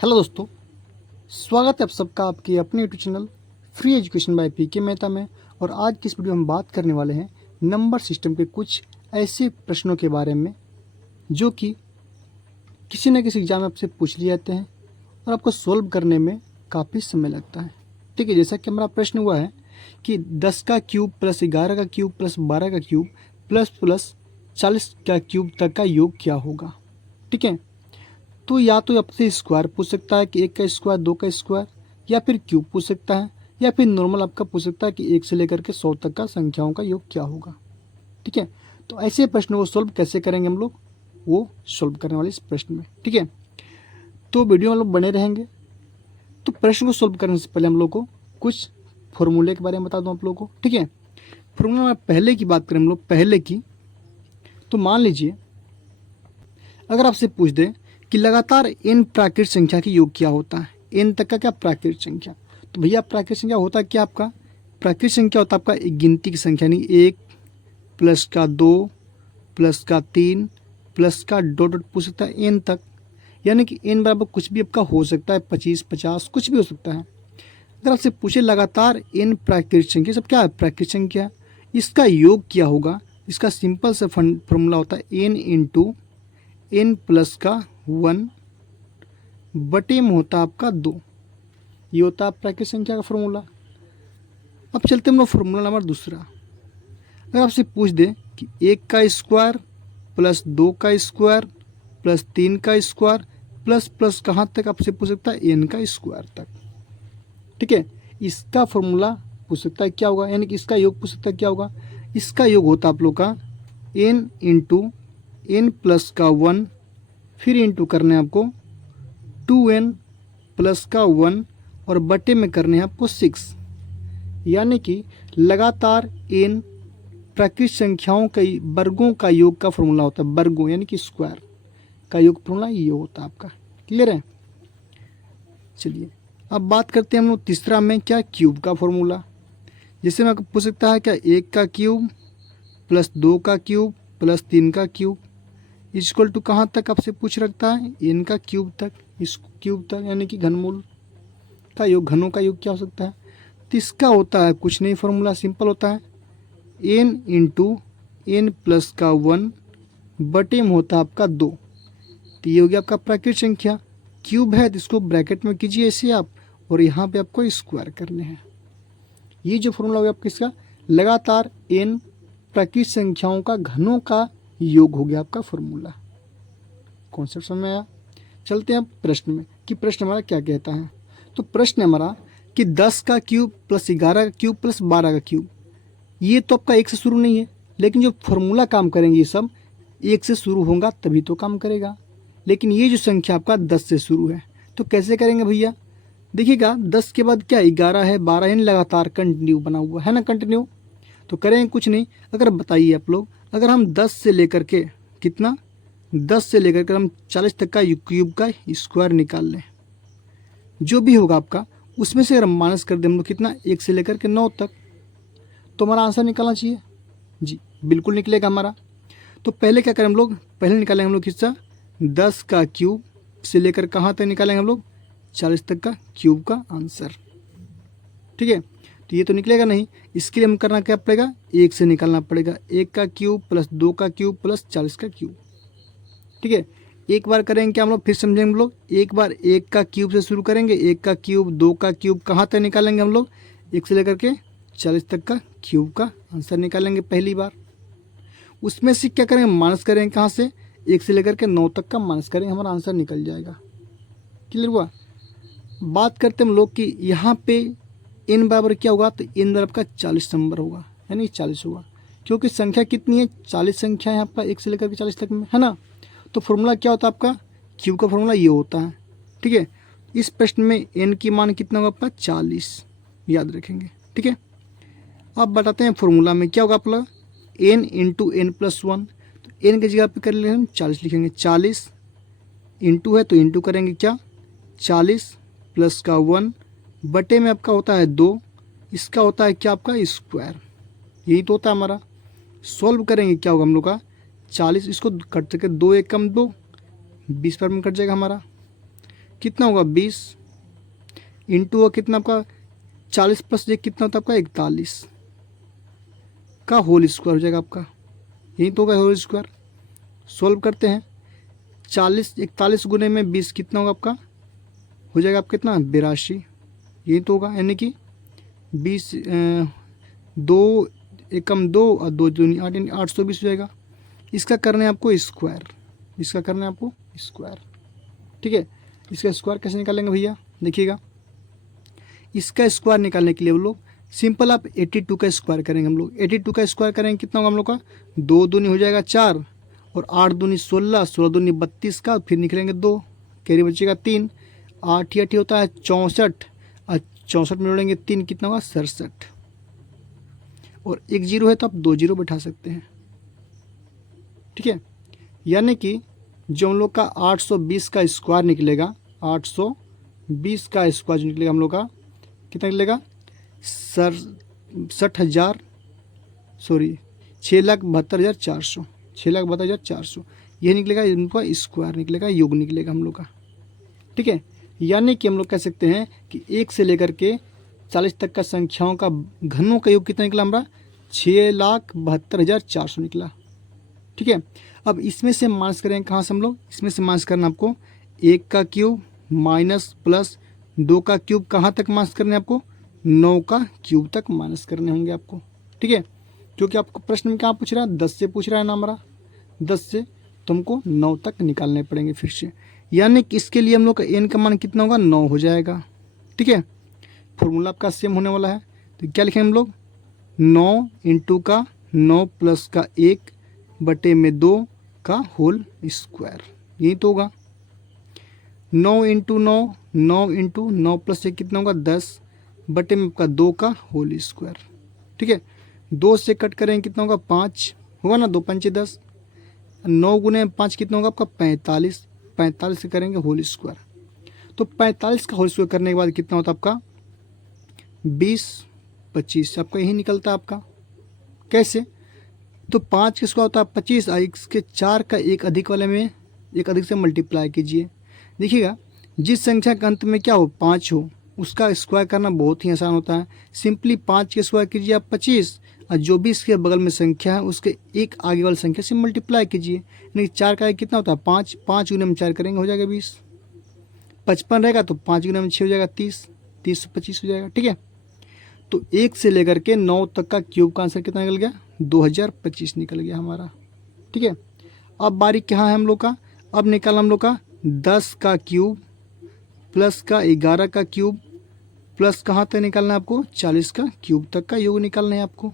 Hello दोस्तों, स्वागत है आप सबका आपके अपने YouTube channel free education by P के मेहता में। और आज की इस वीडियो में हम बात करने वाले हैं नंबर सिस्टम के कुछ ऐसे प्रश्नों के बारे में जो कि किसी न किसी एग्जाम में आपसे पूछ लिए जाते हैं और आपको सॉल्व करने में काफ़ी समय लगता है। ठीक है, जैसा कि हमारा प्रश्न हुआ है कि 10 का क्यूब प्लस 11 का क्यूब प्लस 12 का क्यूब प्लस प्लस 40 का क्यूब तक का योग क्या होगा। ठीक है, तो या तो आपसे स्क्वायर पूछ सकता है कि 1 का स्क्वायर, 2 का स्क्वायर, या फिर क्यूब पूछ सकता है, या फिर नॉर्मल आपका पूछ सकता है कि 1 से लेकर के 100 तक का संख्याओं का योग क्या होगा। ठीक है, तो ऐसे प्रश्नों को सोल्व कैसे करेंगे हम लोग, वो सोल्व करने वाले इस प्रश्न में। ठीक है, तो वीडियो में लोग बने रहेंगे। तो प्रश्न को सोल्व करने से पहले हम लोग को कुछ फॉर्मूले के बारे में बता दूं आप लोगों को। ठीक है, फॉर्मूला में पहले की बात करें हम लोग, पहले की, तो मान लीजिए अगर आपसे पूछ दे कि लगातार n प्राकृत संख्या की योग क्या होता है, n तक का क्या प्राकृत संख्या, तो भैया प्राकृत संख्या होता क्या आपका, प्राकृत संख्या होता है आपका एक गिनती की संख्या, यानी 1 प्लस का 2 प्लस का 3 प्लस का डॉट डॉट पूछ सकता है n तक, यानी कि n बराबर कुछ भी आपका हो सकता है, 25 50 कुछ भी हो सकता है। अगर आपसे पूछे लगातार n प्राकृत संख्या, सब क्या है प्राकृत संख्या, इसका योग क्या होगा, इसका सिंपल सा फॉर्मूला होता है n इंटू n प्लस का 1 बटे में होता आपका 2। ये होता है प्राकृत संख्या का फॉर्मूला। अब चलते हम लोग फॉर्मूला नंबर दूसरा। अगर आपसे पूछ दे कि 1 का स्क्वायर प्लस 2 का स्क्वायर प्लस 3 का स्क्वायर प्लस प्लस कहाँ तक आपसे पूछ सकता है, n का स्क्वायर तक। ठीक है, इसका फॉर्मूला पूछ सकता है क्या होगा, यानी कि इसका योग पूछ सकता है क्या होगा। इसका योग होता है आप लोग का n इंटू n प्लस का 1, फिर इंटू करने हैं आपको 2n प्लस का 1 और बटे में करने हैं आपको 6, यानी कि लगातार n प्राकृत संख्याओं के वर्गों का योग का फॉर्मूला होता है, वर्गों यानी कि स्क्वायर का योग फॉर्मूला ये होता है आपका। क्लियर है। चलिए अब बात करते हैं हम लोग तीसरा में, क्या क्यूब का फॉर्मूला। जैसे मैं पूछ सकता है क्या 1 का क्यूब प्लस 2 का क्यूब प्लस 3 का क्यूब इक्वल टू कहाँ तक आपसे पूछ रखता है, n का क्यूब तक, इस क्यूब तक, यानी कि घनमूल का योग, घनों का योग क्या हो सकता है। तो इसका होता है कुछ नहीं, फॉर्मूला सिंपल होता है n इंटू n प्लस का 1 बटे में होता है आपका 2। तो ये हो गया आपका प्राकृत संख्या। क्यूब है तो इसको ब्रैकेट में कीजिए ऐसे आप, और यहाँ पे आपको स्क्वायर करने हैं। ये जो फॉर्मूला हो गया आपका इसका, लगातार n प्राकृत संख्याओं का घनों का योग हो गया आपका फॉर्मूला। कॉन्सेप्ट समझ में आया। चलते हैं अब प्रश्न में कि प्रश्न हमारा क्या कहता है। तो प्रश्न हमारा कि 10 का क्यूब प्लस 11 का क्यूब प्लस 12 का क्यूब, ये तो आपका 1 से शुरू नहीं है, लेकिन जो फॉर्मूला काम करेंगे ये सब 1 से शुरू होगा तभी तो काम करेगा। लेकिन ये जो संख्या आपका 10 से शुरू है, तो कैसे करेंगे भैया। देखिएगा 10 के बाद क्या 11 है, 12 है, लगातार कंटिन्यू बना हुआ है ना, कंटिन्यू। तो करेंगे कुछ नहीं, अगर बताइए आप लोग, अगर हम 10 से लेकर के कितना, 10 से लेकर के हम 40 तक का क्यूब का स्क्वायर निकाल लें, जो भी होगा आपका उसमें से अगर हम माइनस कर दें हम लोग कितना, 1 से लेकर के 9 तक, तो हमारा आंसर निकालना चाहिए। जी बिल्कुल निकलेगा हमारा। तो पहले क्या करें हम लोग, पहले निकालेंगे हम लोग हिस्सा 10 का क्यूब से लेकर कहाँ तक निकालेंगे हम लोग, 40 तक का क्यूब का आंसर। ठीक है, तो ये तो निकलेगा नहीं, इसके लिए हम करना क्या पड़ेगा, 1 से निकालना पड़ेगा। 1 का क्यूब प्लस 2 का क्यूब प्लस 40 का क्यूब। ठीक है, एक बार करेंगे क्या हम लोग, फिर समझेंगे हम लोग, एक बार 1 का क्यूब से शुरू करेंगे, 1 का क्यूब 2 का क्यूब कहाँ तक निकालेंगे हम लोग, 1 से लेकर के 40 तक का क्यूब का आंसर निकालेंगे पहली बार। उसमें से क्या करेंगे, माइनस करेंगे कहाँ से, 1 से लेकर के 9 तक का माइनस करेंगे, हमारा आंसर निकल जाएगा। क्लियर हुआ। बात करते हम लोग कि यहाँ पे n बराबर क्या होगा, तो n बराबर का 40 नंबर होगा, यानी 40 होगा, क्योंकि संख्या कितनी है, 40 संख्या है आपका 1 से लेकर के 40 तक में, है ना। तो फॉर्मूला क्या होता है आपका, क्यूब का फॉर्मूला ये होता है। ठीक है, इस प्रश्न में n की मान कितना होगा आपका 40, याद रखेंगे। ठीक है, अब बताते हैं फॉर्मूला में क्या होगा आपका, n इंटू n प्लस 1, तो n की जगह पे कर लेंगे हम 40 लिखेंगे, 40 इंटू है तो इंटू करेंगे क्या, 40 प्लस का 1 बटे में आपका होता है 2, इसका होता है क्या आपका स्क्वायर, यही तो होता है हमारा। सॉल्व करेंगे क्या होगा हम लोग का, 40 इसको कट करके 2 1 कम 2, 20 पर में कट जाएगा हमारा। कितना होगा 20 इंटू होगा कितना आपका 40 प्लस एक कितना होता है आपका 41 का होल स्क्वायर हो जाएगा आपका, यही तो होगा होल स्क्वायर। सॉल्व करते हैं, 41 गुने में 20 कितना होगा आपका, हो जाएगा आपका कितना 82, यही तो होगा, यानी कि 20 दो एकम 2 और 2 दूनी 8 यानी 820 हो जाएगा। इसका करना है आपको स्क्वायर, इसका करना है आपको स्क्वायर, ठीक है। इसका स्क्वायर कैसे निकालेंगे भैया, देखिएगा इसका स्क्वायर निकालने के लिए हम लोग सिंपल आप 82 का स्क्वायर करेंगे, हम लोग 82 का स्क्वायर करेंगे कितना होगा हम लोग का, 2 दूनी हो जाएगा 4 और 8 दूनी 16, 16 दूनी 32 का, फिर निकलेंगे 2, कैरी बचेगा 3, 8 8 होता है 64 और 64 में जोड़ेंगे 3 कितना होगा 67 और एक जीरो है तो आप 2 जीरो बैठा सकते हैं, ठीक है। यानी कि जो हम लोग का 820 का स्क्वायर निकलेगा, 820 का स्क्वायर जो निकलेगा हम लोग का कितना निकलेगा 6,72,400, 6,72,400, 6,72,400 यह निकलेगा, इनका स्क्वायर निकलेगा, योग निकलेगा हम लोग का, ठीक है। यानी कि हम लोग कह सकते हैं कि 1 से लेकर के 40 तक का संख्याओं का घनों का योग कितना निकला हमारा 6,72,400 निकला, ठीक है। अब इसमें से माइनस करेंगे कहाँ से हम लोग, इसमें से माइनस करना आपको 1 का क्यूब माइनस प्लस 2 का क्यूब कहाँ तक माइनस करने हैं आपको, 9 का क्यूब तक माइनस करने होंगे आपको, ठीक है। क्योंकि आपको प्रश्न में कहाँ पूछ रहा है 10 से पूछ रहा है ना हमारा, 10 से तुमको 9 तक निकालने पड़ेंगे फिर से। यानी कि इसके लिए हम लोग का एन का मान कितना होगा 9 हो जाएगा, ठीक है। फॉर्मूला आपका सेम होने वाला है, तो क्या लिखेंगे हम लोग 9 इंटू का 9 प्लस का 1 बटे में 2 का होल स्क्वायर, यही तो होगा 9 इंटू 9, 9 इंटू 9 प्लस 1 कितना होगा 10 बटे में आपका 2 का होल स्क्वायर, ठीक है। 2 से कट करेंगे कितना होगा 5 होगा ना, 2 पंचे 10, 9 गुने 5 कितना होगा आपका 45, 45 से करेंगे होल स्क्वायर, तो 45 का होल स्क्वायर करने के बाद कितना होता है आपका 20 25 आपका यही निकलता है आपका। कैसे, तो 5 किसका होता है 25 और इसके 4 का एक अधिक वाले में एक अधिक से मल्टीप्लाई कीजिए। देखिएगा जिस संख्या के अंत में क्या हो 5 हो उसका स्क्वायर करना बहुत ही आसान होता है। सिंपली 5 के स्क्वायर कीजिए आप 25 और जो भी इसके बगल में संख्या है उसके एक आगे वाली संख्या से मल्टीप्लाई कीजिए, यानी 4 का एक कितना होता है 5, 5 गुने में 4 करेंगे हो जाएगा 20, 55 रहेगा तो 5 गुने में 6 हो जाएगा 30, 30 25 हो जाएगा, ठीक है। तो 1 से लेकर के 9 तक का क्यूब का आंसर कितना निकल गया 2025 निकल गया हमारा, ठीक है। अब बारी क्या है हम लोग का, अब निकालना हम लोग का 10 का क्यूब प्लस का 11 का क्यूब प्लस कहाँ तक निकालना है आपको 40 का क्यूब तक का योग निकालना है आपको।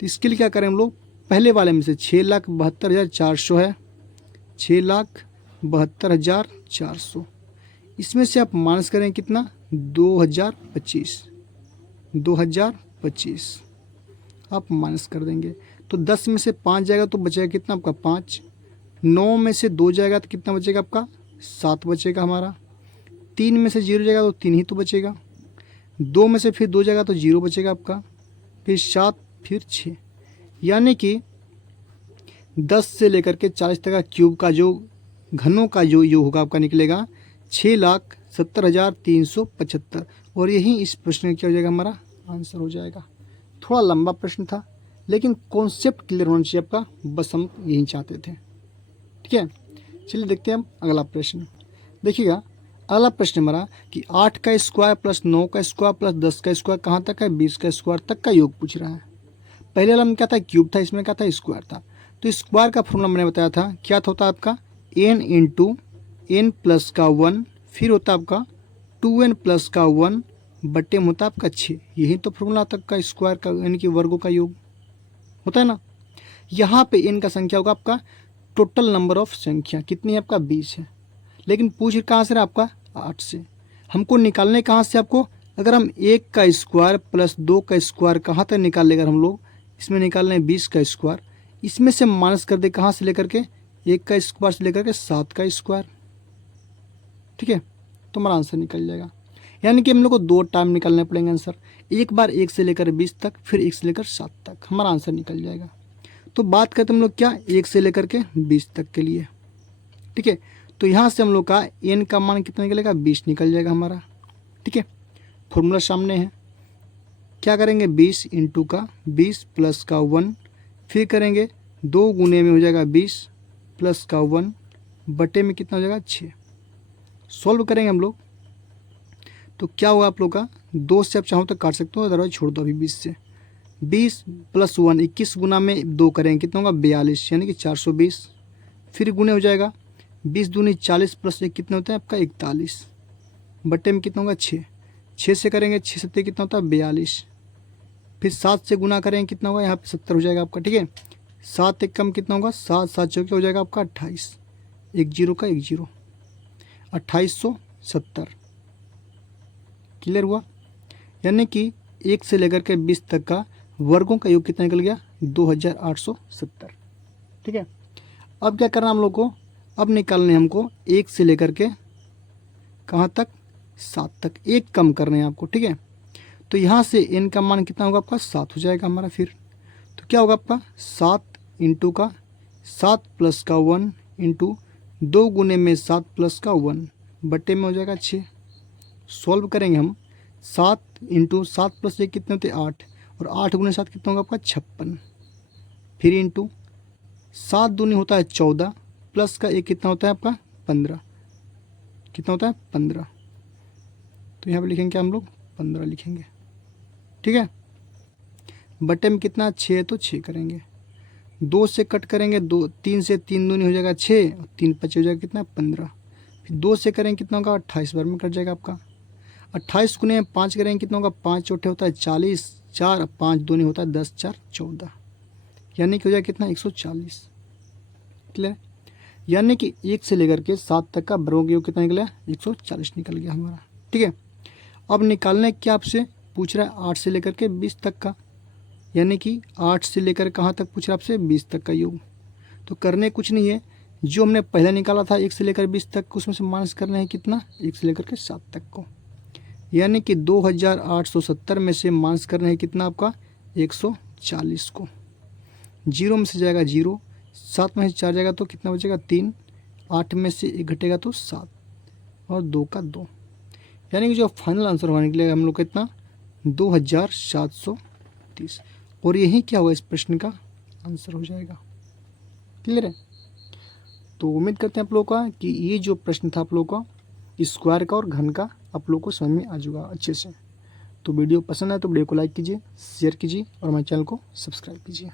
तो इसके लिए क्या करें हम लोग, पहले वाले में से 6,72,400 है, 6,72,400 इसमें से आप माइनस करें कितना 2025 आप माइनस कर देंगे, तो 10 में से 5 जाएगा तो बचेगा कितना आपका 5, 9 में से 2 जाएगा तो कितना बचेगा आपका 7 बचेगा हमारा, 3 में से 0 जाएगा तो 3 ही तो बचेगा, 2 में से फिर 2 जाएगा तो 0 बचेगा आपका, फिर 7 फिर 6, यानी कि 10 से लेकर के 40 तक का क्यूब का जो घनों का जो योग होगा आपका निकलेगा 6,70,375 और यही इस प्रश्न का क्या हो जाएगा हमारा आंसर हो जाएगा। थोड़ा लंबा प्रश्न था लेकिन कॉन्सेप्ट क्लियर होना चाहिए आपका, बस हम यही चाहते थे, ठीक है। चलिए देखते हैं हम अगला प्रश्न। देखिएगा अगला प्रश्न हमारा कि 8 का स्क्वायर प्लस 9 का स्क्वायर प्लस 10 का स्क्वायर कहाँ तक है 20 का स्क्वायर तक का योग पूछ रहा है। पहले वाला में क्या था क्यूब था, इसमें क्या था स्क्वायर था। तो स्क्वायर का फॉर्मूला मैंने बताया था क्या होता है आपका n इंटू एन प्लस का 1 फिर होता है आपका 2n प्लस का 1 बटे में होता है आपका 6, यही तो फॉर्मूला तक का स्क्वायर का यानी कि वर्गों का योग होता है ना। यहाँ पे n का संख्या होगा आपका टोटल नंबर ऑफ संख्या कितनी है आपका 20 है, लेकिन पूछ कहाँ से रहा आपका 8 से। हमको निकालने कहाँ से आपको, अगर हम 1 का स्क्वायर प्लस 2 का स्क्वायर कहाँ तक निकाल लेगा हम लोग, इसमें निकालना है 20 का स्क्वायर, इसमें से माइनस कर दे कहाँ से लेकर के 1 का स्क्वायर से लेकर के 7 का स्क्वायर, ठीक है। तो हमारा आंसर निकल जाएगा। यानी कि हम लोग को 2 टाइम निकालने पड़ेंगे आंसर, एक बार 1 से लेकर 20 तक फिर 1 से लेकर 7 तक हमारा आंसर निकल जाएगा। तो बात करते हम लोग क्या 1 से लेकर के 20 तक के लिए, ठीक है। तो यहाँ से हम लोग का n का मान कितना निकलेगा 20 निकल जाएगा हमारा। ठीक है, फॉर्मूला सामने है। क्या करेंगे 20 इंटू का 20 प्लस का 1, फिर करेंगे 2 गुने में हो जाएगा 20 प्लस का 1 बटे में कितना हो जाएगा 6। सॉल्व करेंगे हम लोग तो क्या होगा आप लोग का 2 से आप चाहो तो काट सकते हो, अदरवाइज छोड़ दो अभी 20 से। 20 प्लस 1 21 गुना में 2 करेंगे कितना होगा 42 यानी कि 420, फिर गुने हो जाएगा 20 दूनी 40 प्लस 1 कितना होता है आपका 41 बटे में कितना होगा 6। 6 से करेंगे 6 सत्ते कितना होता है 42, फिर 7 से गुना करेंगे कितना होगा यहाँ पे 70 हो जाएगा आपका। ठीक है, 7 एक कम कितना होगा 7 7 चौके हो जाएगा आपका 28, 10 का 10 2870। क्लियर हुआ, यानी कि 1 से लेकर के 20 तक का वर्गों का योग कितना निकल गया 2870। ठीक है, अब क्या करना हम लोग को, अब निकालने हमको 1 से लेकर के कहाँ तक 7 तक, 1 कम करने हैं आपको। ठीक है, तो यहाँ से n का मान कितना होगा आपका 7 हो जाएगा हमारा। फिर तो क्या होगा आपका 7 इंटू का 7 प्लस का 1 इंटू 2 गुने में 7 प्लस का 1 बटे में हो जाएगा 6। सॉल्व करेंगे हम 7 इंटू 7 प्लस 1 कितने होते 8, और 8 गुने 7 कितना होगा आपका 56, फिर इंटू 7 दूनी होता है 14 प्लस का 1 कितना होता है आपका 15, कितना होता है 15। तो यहाँ पे लिखेंगे क्या हम लोग 15 लिखेंगे। ठीक है, बटे में कितना 6 है तो 6 करेंगे, 2 से कट करेंगे 2, 3 से 3 दूनी हो जाएगा 6 और 3 5 हो जाएगा कितना 15, फिर 2 से करेंगे कितना होगा 28 बार में कट जाएगा आपका। 28 गुने 5 करेंगे कितना होगा 5 चौथे होता है 40, 4 5 दूनी होता है 10 4 14, यानी कि हो जाएगा कितना 140। क्लियर, यानी कि 1 से लेकर के 7 तक का वर्गों का योग कितना निकला 140 निकल गया हमारा। ठीक है, अब निकालने क्या आपसे पूछ रहा है 8 से लेकर के 20 तक का, यानी कि 8 से लेकर कहाँ तक पूछ रहा है आपसे 20 तक का योग। तो करने कुछ नहीं है, जो हमने पहले निकाला था 1 से लेकर 20 तक उसमें से माइनस करना है कितना 1 से लेकर के 7 तक को, यानी कि 2870 में से माइनस करना है कितना आपका 140 को। 0 में से जाएगा 0, 7 में से 4 जाएगा तो कितना बचेगा 3, 8 में से 1 घटेगा तो 7 और 2 का 2, यानी कि जो फाइनल आंसर होने के लिए हम लोग कितना 2730, और यही क्या होगा इस प्रश्न का आंसर हो जाएगा। क्लियर है, तो उम्मीद करते हैं आप लोगों का कि ये जो प्रश्न था आप लोगों का स्क्वायर का और घन का आप लोगों को समझ में आ जाएगा अच्छे से। तो वीडियो पसंद आए तो वीडियो को लाइक कीजिए, शेयर कीजिए और हमारे चैनल को सब्सक्राइब कीजिए।